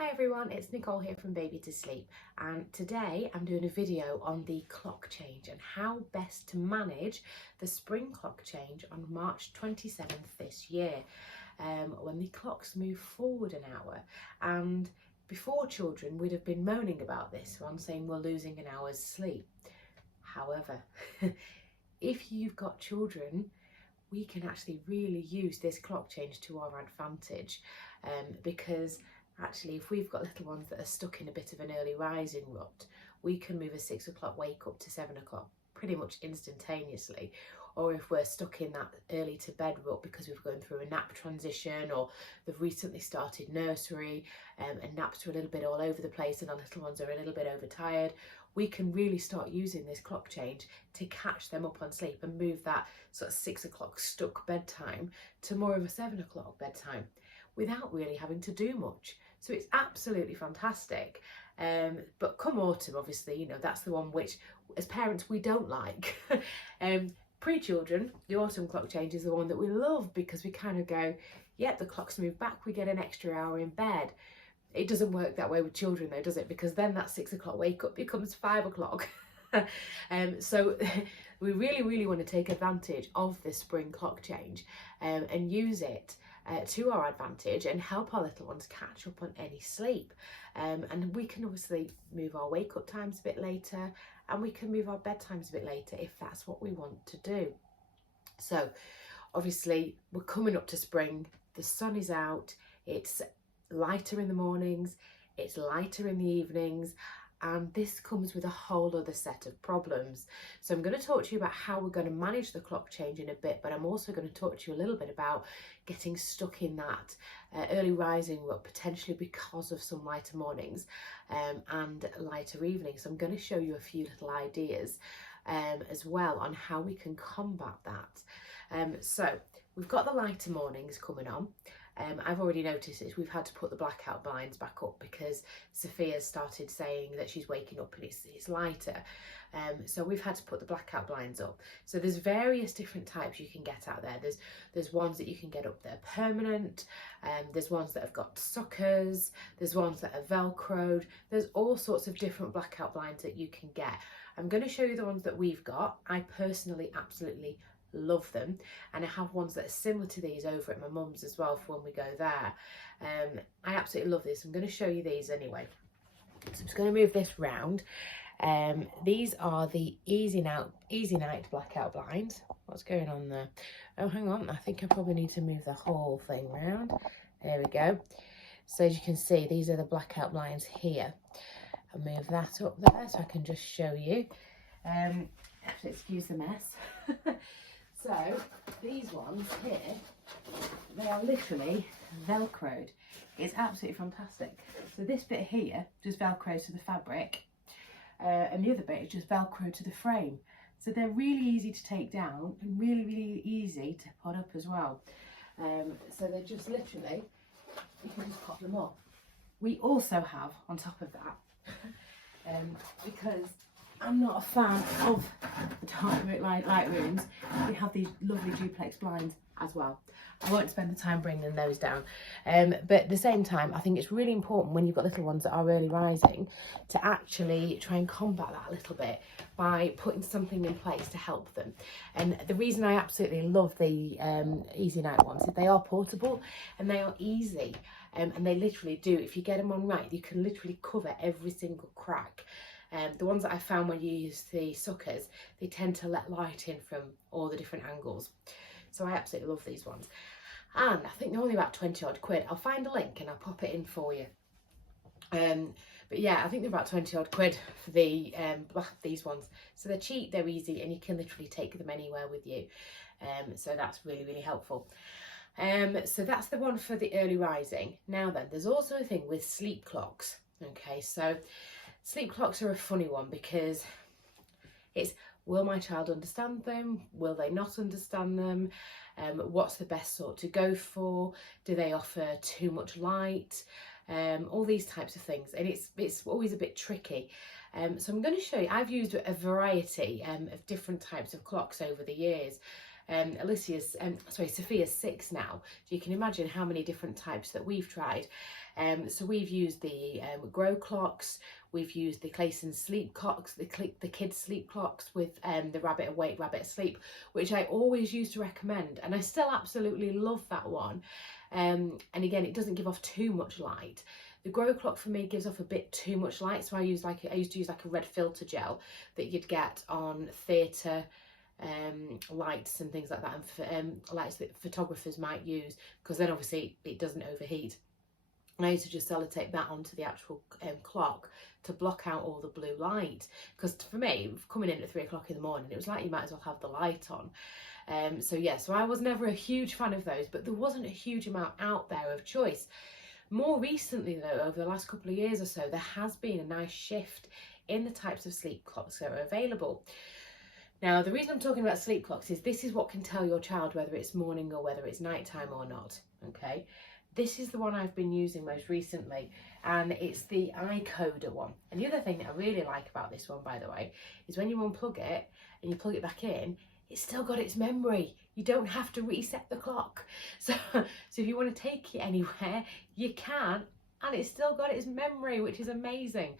Hi everyone, it's Nicole here from Baby to Sleep, and today I'm doing a video on the clock change and how best to manage the spring clock change on March 27th this year, when the clocks move forward an hour. And before children we'd have been moaning about this one, saying we're losing an hour's sleep. However, if you've got children, we can actually really use this clock change to our advantage, because actually if we've got little ones that are stuck in a bit of an early rising rut, we can move a 6 o'clock wake up to 7 o'clock pretty much instantaneously. Or if we're stuck in that early to bed rut because we've gone through a nap transition, or they've recently started nursery, and naps are a little bit all over the place and our little ones are a little bit overtired, we can really start using this clock change to catch them up on sleep and move that sort of 6 o'clock stuck bedtime to more of a 7 o'clock bedtime without really having to do much. So it's absolutely fantastic. But come autumn, obviously, you know, that's the one which as parents we don't like. Pre-children, the autumn clock change is the one that we love, because we kind of go, yeah, the clocks move back, we get an extra hour in bed. It doesn't work that way with children though, does it? Because then that 6 o'clock wake up becomes 5 o'clock. So we really want to take advantage of this spring clock change, and use it to our advantage and help our little ones catch up on any sleep. And we can obviously move our wake up times a bit later, and we can move our bedtimes a bit later if that's what we want to do. So obviously we're coming up to spring, the sun is out, it's lighter in the mornings, it's lighter in the evenings, and this comes with a whole other set of problems. So I'm going to talk to you about how we're going to manage the clock change in a bit, but I'm also going to talk to you a little bit about getting stuck in that early rising rut, potentially because of some lighter mornings and lighter evenings. So I'm going to show you a few little ideas as well on how we can combat that. So we've got the lighter mornings coming on. I've already noticed this. We've had to put the blackout blinds back up because Sophia's started saying that she's waking up and it's lighter. So we've had to put the blackout blinds up. So there's various different types you can get out there. There's ones that you can get up there permanent. There's ones that have got suckers. There's ones that are velcroed. There's all sorts of different blackout blinds that you can get. I'm going to show you the ones that we've got. I personally absolutely love them, and I have ones that are similar to these over at my mum's as well for when we go there. I absolutely love this. I'm going to show you these anyway. So I'm just going to move this round. These are the Easy Night blackout blinds. What's going on there? Oh, hang on, I think I probably need to move the whole thing round. There we go. So as you can see, these are the blackout blinds here. I'll move that up there so I can just show you. Actually, excuse the mess. So these ones here, they are literally velcroed. It's absolutely fantastic. So this bit here just velcros to the fabric, and the other bit is just velcroed to the frame. So they're really easy to take down and really easy to put up as well. So they're just literally, you can just pop them up. We also have on top of that, because I'm not a fan of the dark light rooms, we have these lovely duplex blinds as well. I won't spend the time bringing those down, but at the same time I think it's really important when you've got little ones that are early rising to actually try and combat that a little bit by putting something in place to help them. And the reason I absolutely love the Easy Night ones is they are portable and they are easy, and they literally do, if you get them on right, you can literally cover every single crack. The ones that I found when you use the suckers, they tend to let light in from all the different angles. So I absolutely love these ones. And I think they're only about 20 odd quid. I'll find a link and I'll pop it in for you. But yeah, I think they're about 20 odd quid for the these ones. So they're cheap, they're easy, and you can literally take them anywhere with you. So that's really helpful. So that's the one for the early rising. Now then, there's also a thing with sleep clocks. Okay, so sleep clocks are a funny one because it's, will my child understand them? Will they not understand them? What's the best sort to go for? Do they offer too much light? All these types of things, and it's always a bit tricky. So I'm going to show you, I've used a variety of different types of clocks over the years. Sophia's 6 now, so you can imagine how many different types that we've tried. So we've used the Grow clocks, we've used the Clayson sleep clocks, the kids sleep clocks with the rabbit awake, rabbit asleep, which I always used to recommend, and I still absolutely love that one. And again, it doesn't give off too much light. The Grow clock for me gives off a bit too much light, so I used to use like a red filter gel that you'd get on theatre lights and things like that, and lights that photographers might use, because then obviously it doesn't overheat. And I used to just sellotape that onto the actual clock to block out all the blue light, because for me, coming in at 3 o'clock in the morning, it was like you might as well have the light on. So I was never a huge fan of those, but there wasn't a huge amount out there of choice. More recently though, over the last couple of years or so, there has been a nice shift in the types of sleep clocks that are available. Now, the reason I'm talking about sleep clocks is this is what can tell your child whether it's morning or whether it's nighttime or not, okay? This is the one I've been using most recently, and it's the iCoder one. And the other thing that I really like about this one, by the way, is when you unplug it and you plug it back in, it's still got its memory. You don't have to reset the clock. So if you want to take it anywhere, you can, and it's still got its memory, which is amazing.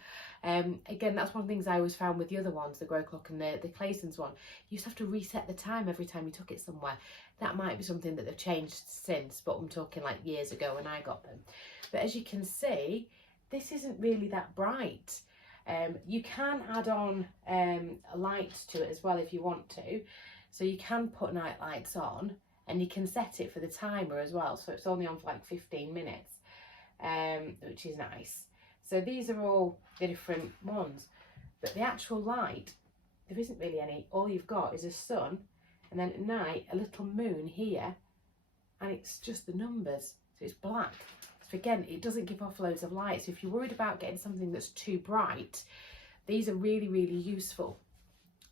Again, that's one of the things I always found with the other ones, the Grow clock and the Clayson's one. You used to have to reset the time every time you took it somewhere. That might be something that they've changed since, but I'm talking like years ago when I got them. But as you can see, this isn't really that bright. You can add on a light to it as well if you want to. So you can put night lights on, and you can set it for the timer as well. So it's only on for like 15 minutes, which is nice. So these are all the different ones, but the actual light, there isn't really any. All you've got is a sun, and then at night a little moon here, and it's just the numbers, so it's black. So again, it doesn't give off loads of light. So if you're worried about getting something that's too bright, these are really, really useful.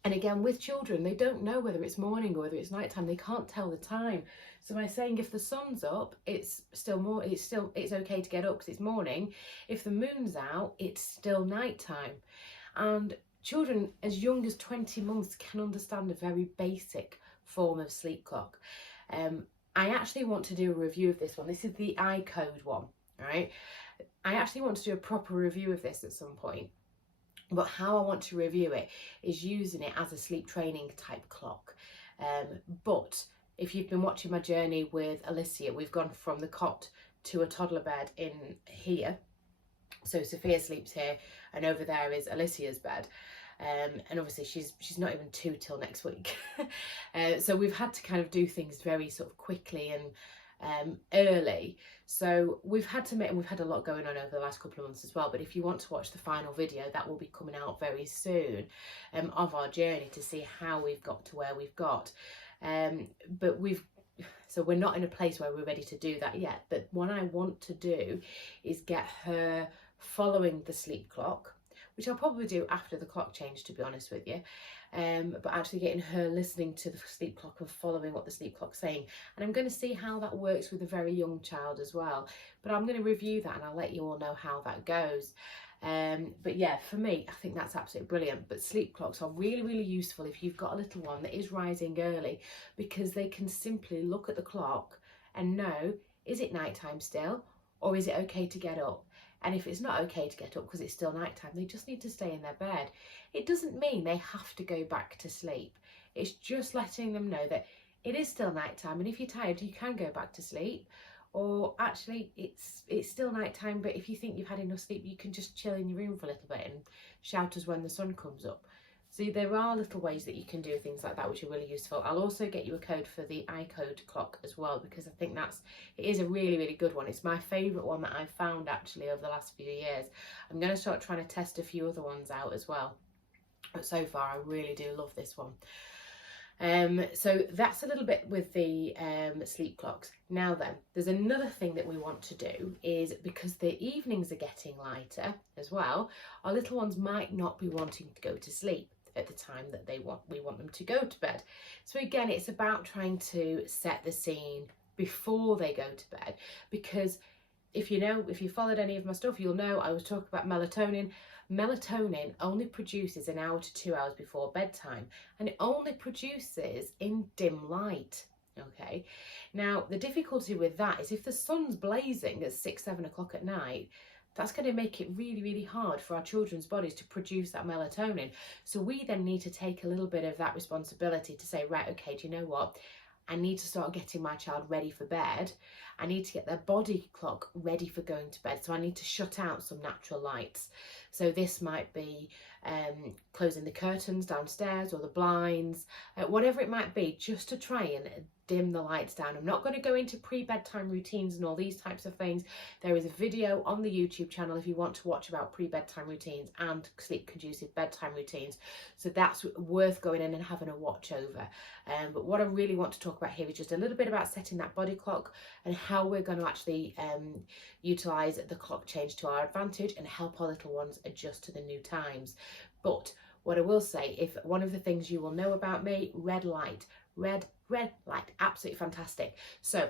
And again, with children, they don't know whether it's morning or whether it's nighttime. They can't tell the time. So by saying if the sun's up, it's okay to get up because it's morning. If the moon's out, it's still nighttime. And children as young as 20 months can understand a very basic form of sleep clock. I actually want to do a review of this one. This is the iCode one, right? I actually want to do a proper review of this at some point. But how I want to review it is using it as a sleep training type clock. But if you've been watching my journey with Alicia, we've gone from the cot to a toddler bed in here. So Sophia sleeps here, and over there is Alicia's bed. And obviously she's not even 2 till next week. So we've had to kind of do things very sort of quickly and early. So we've had a lot going on over the last couple of months as well. But if you want to watch the final video, that will be coming out very soon, of our journey to see how we've got to where we've got. So we're not in a place where we're ready to do that yet. But what I want to do is get her following the sleep clock, which I'll probably do after the clock change, to be honest with you. But actually getting her listening to the sleep clock and following what the sleep clock's saying. And I'm going to see how that works with a very young child as well. But I'm going to review that and I'll let you all know how that goes. But yeah, for me, I think that's absolutely brilliant. But sleep clocks are really, really useful if you've got a little one that is rising early, because they can simply look at the clock and know, is it nighttime still, or is it okay to get up? And if it's not okay to get up because it's still nighttime, they just need to stay in their bed. It doesn't mean they have to go back to sleep. It's just letting them know that it is still nighttime, and if you're tired, you can go back to sleep. Or actually, it's still nighttime, but if you think you've had enough sleep, you can just chill in your room for a little bit and shout us when the sun comes up. So there are little ways that you can do things like that, which are really useful. I'll also get you a code for the iCode clock as well, because I think it is a really, really good one. It's my favourite one that I've found actually over the last few years. I'm going to start trying to test a few other ones out as well. But so far, I really do love this one. So that's a little bit with the sleep clocks. Now then, there's another thing that we want to do is, because the evenings are getting lighter as well, our little ones might not be wanting to go to sleep at the time that we want them to go to bed. So again, it's about trying to set the scene before they go to bed, because if you followed any of my stuff, you'll know I was talking about melatonin. Melatonin only produces an hour to 2 hours before bedtime, and it only produces in dim light. Okay, now the difficulty with that is if the sun's blazing at 6-7 o'clock at night, that's going to make it really, really hard for our children's bodies to produce that melatonin. So we then need to take a little bit of that responsibility to say, right, okay, do you know what? I need to start getting my child ready for bed. I need to get their body clock ready for going to bed. So I need to shut out some natural lights. So this might be closing the curtains downstairs or the blinds, whatever it might be, just to try and dim the lights down. I'm not going to go into pre-bedtime routines and all these types of things. There is a video on the YouTube channel if you want to watch about pre-bedtime routines and sleep-conducive bedtime routines. So that's worth going in and having a watch over. But what I really want to talk about here is just a little bit about setting that body clock and how we're going to actually utilise the clock change to our advantage and help our little ones adjust to the new times. But what I will say, if one of the things you will know about me, red light, red light, absolutely fantastic. So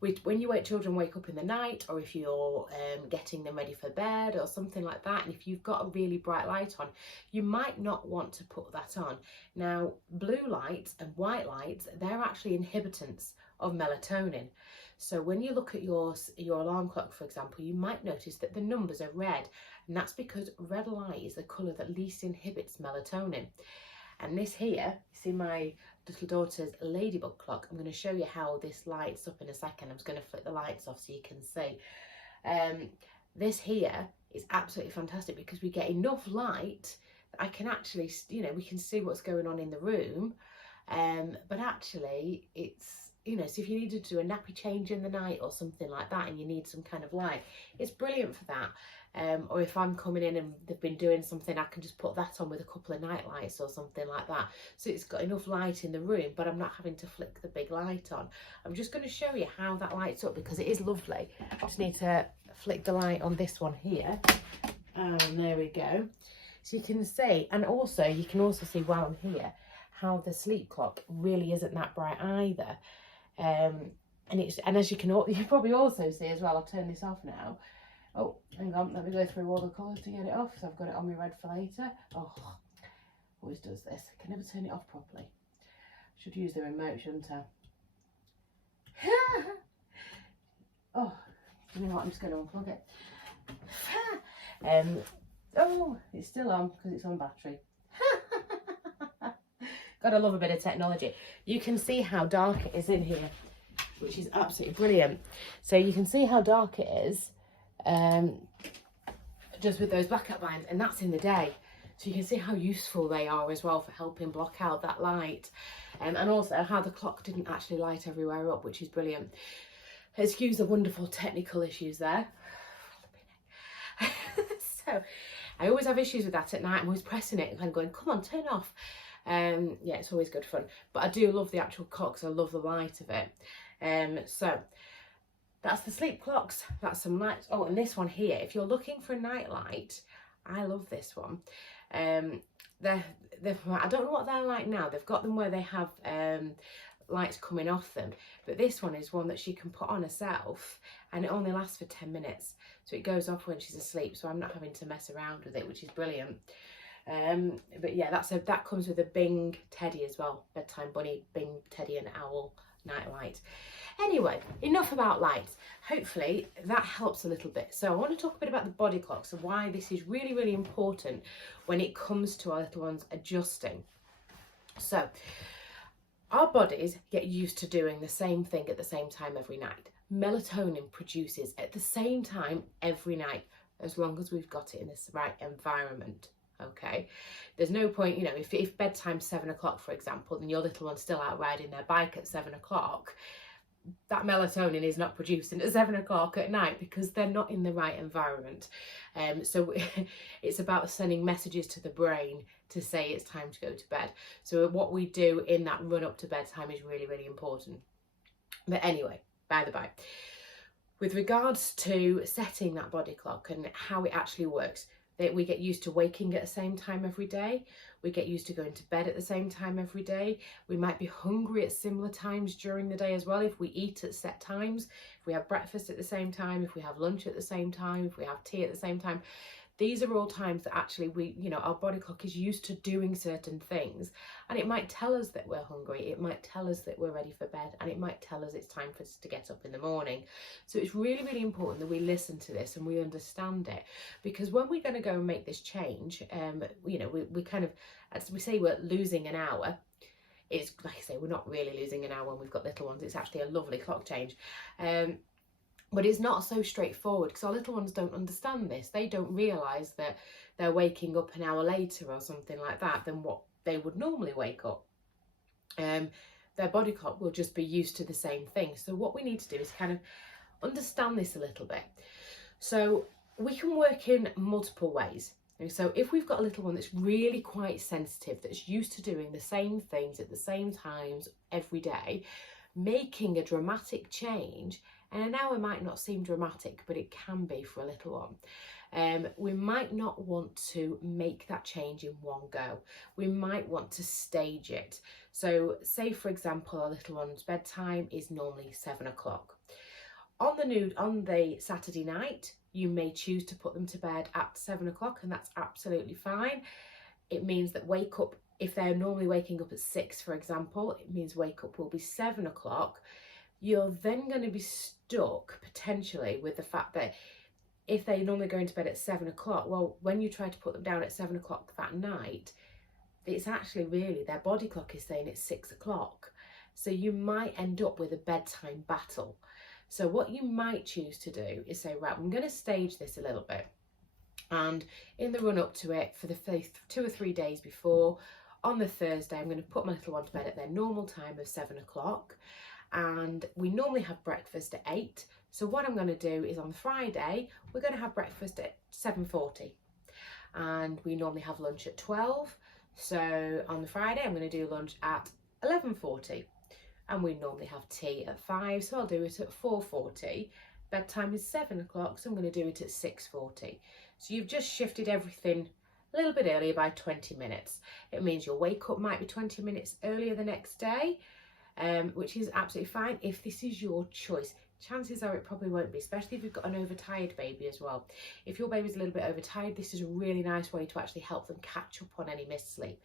when children wake up in the night, or if you're getting them ready for bed or something like that, and if you've got a really bright light on, you might not want to put that on. Now, blue lights and white lights, they're actually inhibitors of melatonin. So when you look at your alarm clock, for example, you might notice that the numbers are red, and that's because red light is the colour that least inhibits melatonin. And this here, you see my little daughter's ladybug clock. I'm going to show you how this lights up in a second. I'm just going to flick the lights off so you can see. This here is absolutely fantastic because we get enough light that I can actually, we can see what's going on in the room. But actually it's, so if you need to do a nappy change in the night or something like that and you need some kind of light, it's brilliant for that. Or if I'm coming in and they've been doing something, I can just put that on with a couple of night lights or something like that. So it's got enough light in the room, but I'm not having to flick the big light on. I'm just going to show you how that lights up because it is lovely. I just need to flick the light on this one here. And there we go. So you can see, and also you can also see while I'm here, how the sleep clock really isn't that bright either. And as you probably also see as well, I'll turn this off now. Oh, hang on, let me go through all the colours to get it off, so I've got it on my red for later. Oh, always does this. I can never turn it off properly. Should use the remote, shouldn't I? Oh, you know what, I'm just going to unplug it. Oh, it's still on because it's on battery. Gotta love a bit of technology. You can see how dark it is in here, which is absolutely brilliant. So you can see how dark it is. Just with those blackout blinds, and that's in the day, so you can see how useful they are as well for helping block out that light, and also how the clock didn't actually light everywhere up, which is brilliant. Excuse the wonderful technical issues there. So I always have issues with that at night. I'm always pressing it and kind of going, come on, turn off. Yeah, it's always good fun, but I do love the actual clock, so I love the light of it. So that's the sleep clocks. That's some lights. Oh, and this one here, if you're looking for a night light, I love this one. I don't know what they're like now. They've got them where they have lights coming off them, but this one is one that she can put on herself, and it only lasts for 10 minutes. So it goes off when she's asleep, so I'm not having to mess around with it, which is brilliant. But yeah, that comes with a Bing teddy as well. Bedtime bunny, Bing teddy and owl night light. Anyway, enough about lights. Hopefully that helps a little bit. So I want to talk a bit about the body clocks and why this is really, really important when it comes to our little ones adjusting. So our bodies get used to doing the same thing at the same time every night. Melatonin produces at the same time every night, as long as we've got it in this right environment. Okay, there's no point, if bedtime's 7 o'clock, for example, then your little one's still out riding their bike at 7 o'clock, that melatonin is not producing at 7 o'clock at night because they're not in the right environment. So it's about sending messages to the brain to say it's time to go to bed. So what we do in that run up to bedtime is really, really important. But anyway, by the by, with regards to setting that body clock and how it actually works, that we get used to waking at the same time every day. We get used to going to bed at the same time every day. We might be hungry at similar times during the day as well if we eat at set times. If we have breakfast at the same time, if we have lunch at the same time, if we have tea at the same time. These are all times that actually our body clock is used to doing certain things, and it might tell us that we're hungry, it might tell us that we're ready for bed, and it might tell us it's time for us to get up in the morning. So it's really, really important that we listen to this and we understand it, because when we're going to go and make this change, we kind of, as we say, we're losing an hour. It's like I say, we're not really losing an hour when we've got little ones. It's actually a lovely clock change. But it's not so straightforward because our little ones don't understand this. They don't realise that they're waking up an hour later or something like that than what they would normally wake up. Their body clock will just be used to the same thing. So what we need to do is kind of understand this a little bit. So we can work in multiple ways. So if we've got a little one that's really quite sensitive, that's used to doing the same things at the same times every day, making a dramatic change, and an hour might not seem dramatic, but it can be for a little one. We might not want to make that change in one go. We might want to stage it. So say, for example, our little one's bedtime is normally 7 o'clock. On the Saturday night, you may choose to put them to bed at 7 o'clock, and that's absolutely fine. It means that wake up, if they're normally waking up at 6, for example, it means wake up will be 7 o'clock. You're then going to be stuck potentially with the fact that if they're normally going to bed at 7 o'clock, well, when you try to put them down at 7 o'clock that night, it's actually really their body clock is saying it's 6 o'clock. So you might end up with a bedtime battle. So what you might choose to do is say, right, I'm going to stage this a little bit. And in the run up to it, for the 2 or 3 days before, on the Thursday, I'm going to put my little one to bed at their normal time of 7 o'clock. And we normally have breakfast at 8. So what I'm going to do is on Friday, we're going to have breakfast at 7:40. And we normally have lunch at 12. So on the Friday, I'm going to do lunch at 11:40. And we normally have tea at 5. So I'll do it at 4:40. Bedtime is 7 o'clock, so I'm going to do it at 6:40. So you've just shifted everything a little bit earlier by 20 minutes. It means your wake up might be 20 minutes earlier the next day. Which is absolutely fine if this is your choice. Chances are it probably won't be, especially if you've got an overtired baby as well. If your baby's a little bit overtired, this is a really nice way to actually help them catch up on any missed sleep.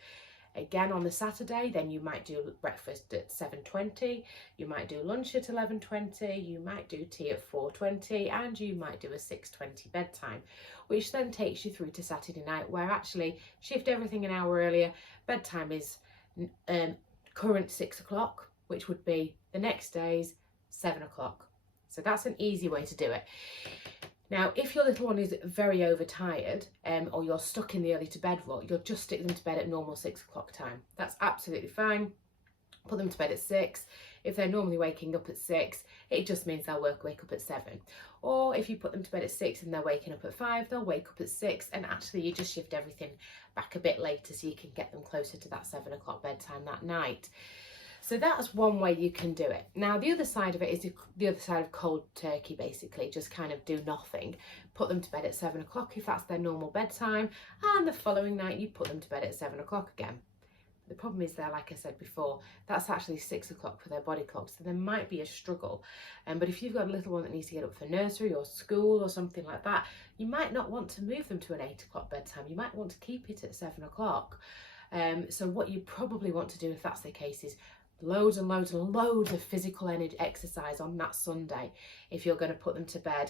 Again, on the Saturday, then you might do breakfast at 7:20, you might do lunch at 11:20, you might do tea at 4:20, and you might do a 6:20 bedtime, which then takes you through to Saturday night, where actually shift everything an hour earlier. Bedtime is current 6 o'clock, which would be the next day's 7 o'clock. So that's an easy way to do it. Now, if your little one is very overtired or you're stuck in the early to bed rut, you'll just stick them to bed at normal 6 o'clock time. That's absolutely fine. Put them to bed at 6. If they're normally waking up at 6, it just means they'll wake up at 7. Or if you put them to bed at 6 and they're waking up at 5, they'll wake up at 6, and actually you just shift everything back a bit later so you can get them closer to that 7 o'clock bedtime that night. So that's one way you can do it. Now, the other side of it is the other side of cold turkey, basically. Just kind of do nothing. Put them to bed at 7 o'clock if that's their normal bedtime, and the following night you put them to bed at 7 o'clock again. The problem is there, like I said before, that's actually 6 o'clock for their body clock, so there might be a struggle. But if you've got a little one that needs to get up for nursery or school or something like that, you might not want to move them to an 8 o'clock bedtime. You might want to keep it at 7 o'clock. So what you probably want to do if that's the case is loads and loads and loads of physical energy exercise on that Sunday if you're going to put them to bed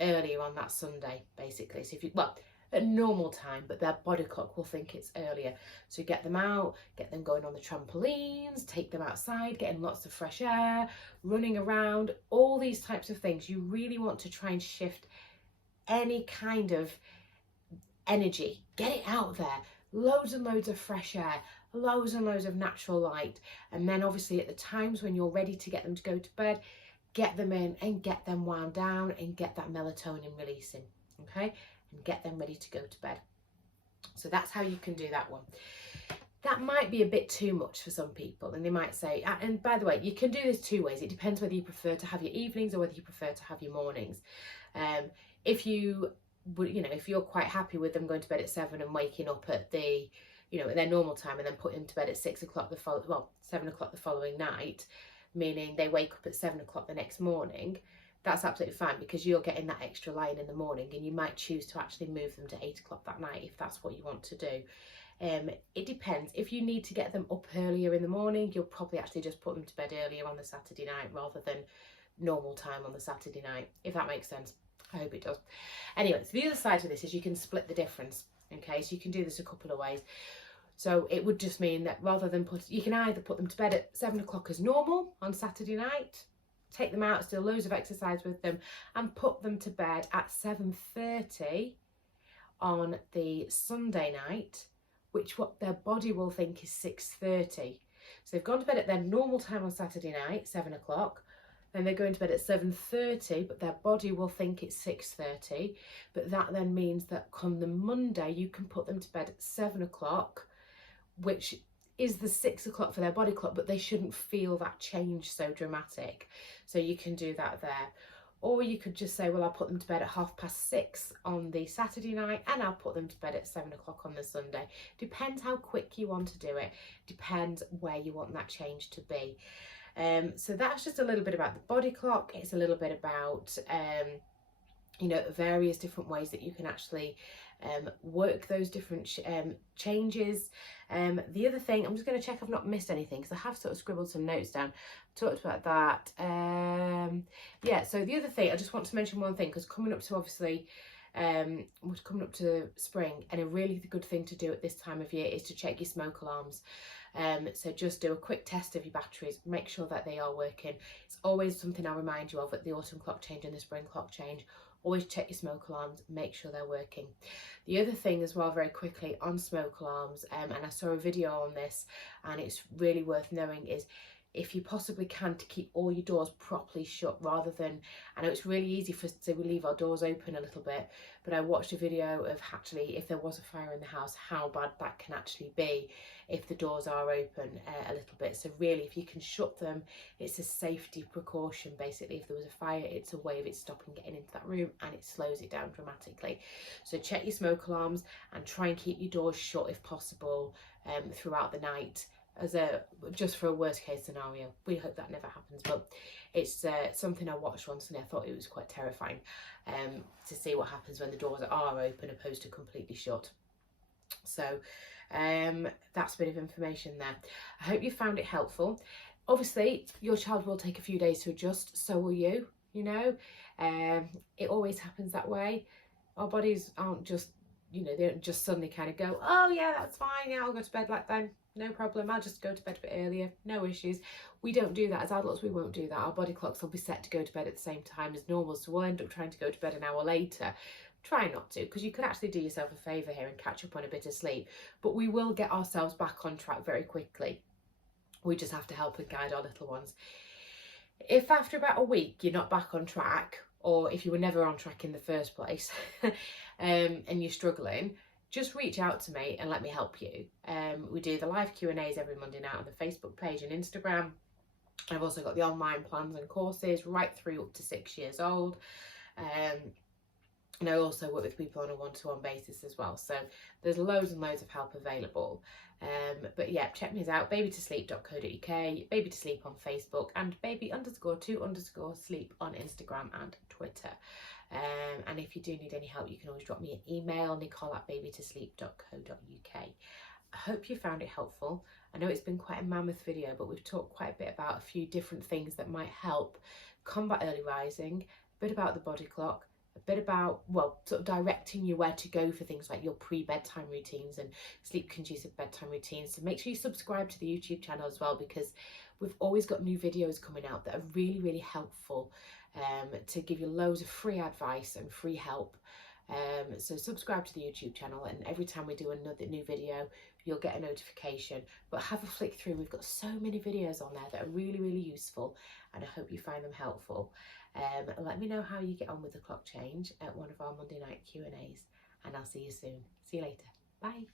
earlier on that Sunday, basically. So if you, well, at normal time, but their body clock will think it's earlier. So get them out, get them going on the trampolines, take them outside, getting lots of fresh air, running around, all these types of things. You really want to try and shift any kind of energy, get it out there. Loads and loads of fresh air, loads and loads of natural light, and then obviously at the times when you're ready to get them to go to bed, get them in and get them wound down and get that melatonin releasing, okay, and get them ready to go to bed. So that's how you can do that one. That might be a bit too much for some people, and they might say, and by the way, you can do this 2 ways. It depends whether you prefer to have your evenings or whether you prefer to have your mornings. If you if you're quite happy with them going to bed at 7 and waking up at the, at their normal time, and then putting them to bed at 6 o'clock 7 o'clock the following night, meaning they wake up at 7 o'clock the next morning, that's absolutely fine, because you're getting that extra lie-in in the morning, and you might choose to actually move them to 8 o'clock that night if that's what you want to do. It depends. If you need to get them up earlier in the morning, you'll probably actually just put them to bed earlier on the Saturday night rather than normal time on the Saturday night, if that makes sense. I hope it does. Anyway, so the other side of this is you can split the difference. Okay, so you can do this a couple of ways. So it would just mean that rather than you can either put them to bed at 7 o'clock as normal on Saturday night, take them out, still loads of exercise with them, and put them to bed at 7:30 on the Sunday night, which what their body will think is 6:30. So they've gone to bed at their normal time on Saturday night, 7 o'clock, then they're going to bed at 7:30, but their body will think it's 6:30. But that then means that come the Monday, you can put them to bed at 7 o'clock, which is the 6 o'clock for their body clock, but they shouldn't feel that change so dramatic. So you can do that there. Or you could just say, well, I'll put them to bed at 6:30 on the Saturday night, and I'll put them to bed at 7 o'clock on the Sunday. Depends how quick you want to do it. Depends where you want that change to be. So that's just a little bit about the body clock. It's a little bit about, various different ways that you can actually work those different changes. The other thing, I'm just going to check I've not missed anything, because I have sort of scribbled some notes down, talked about that. Yeah, so the other thing, I just want to mention one thing, because coming up to obviously, we're coming up to spring, and a really good thing to do at this time of year is to check your smoke alarms. So just do a quick test of your batteries, make sure that they are working. It's always something I'll remind you of at the autumn clock change and the spring clock change. Always check your smoke alarms, make sure they're working. The other thing as well, very quickly, on smoke alarms, and I saw a video on this, and it's really worth knowing, is if you possibly can, to keep all your doors properly shut, rather than, I know it's really easy for us to leave our doors open a little bit, but I watched a video of actually, if there was a fire in the house, how bad that can actually be if the doors are open a little bit. So really, if you can shut them, it's a safety precaution. Basically, if there was a fire, it's a way of it stopping getting into that room, and it slows it down dramatically. So check your smoke alarms and try and keep your doors shut if possible throughout the night, just for a worst case scenario. We hope that never happens, but it's something I watched once, and I thought it was quite terrifying to see what happens when the doors are open opposed to completely shut. So that's a bit of information there. I hope you found it helpful. Obviously your child will take a few days to adjust, so will you. It always happens that way. Our bodies aren't just, they don't just suddenly kind of go, oh yeah, that's fine, yeah, I'll go to bed like then, no problem, I'll just go to bed a bit earlier, no issues. We don't do that. As adults, we won't do that. Our body clocks will be set to go to bed at the same time as normal, so we'll end up trying to go to bed an hour later. Try not to, because you could actually do yourself a favour here and catch up on a bit of sleep, but we will get ourselves back on track very quickly. We just have to help and guide our little ones. If after about a week you're not back on track, or if you were never on track in the first place, and you're struggling, just reach out to me and let me help you. We do the live Q&As every Monday night on the Facebook page and Instagram. I've also got the online plans and courses right through up to 6 years old. And I also work with people on a one-to-one basis as well. So there's loads and loads of help available. But yeah, check me out, babytosleep.co.uk, baby to sleep on Facebook, and baby_2_sleep on Instagram and Twitter. And if you do need any help, you can always drop me an email, nicole@babytosleep.co.uk. I hope you found it helpful. I know it's been quite a mammoth video, but we've talked quite a bit about a few different things that might help combat early rising, a bit about the body clock, a bit about, well, sort of directing you where to go for things like your pre-bedtime routines and sleep-conducive bedtime routines. So make sure you subscribe to the YouTube channel as well, because we've always got new videos coming out that are really, really helpful to give you loads of free advice and free help. So subscribe to the YouTube channel, and every time we do another new video, you'll get a notification. But have a flick through. We've got so many videos on there that are really, really useful, and I hope you find them helpful. Let me know how you get on with the clock change at one of our Monday night Q&As, and I'll see you soon. See you later. Bye.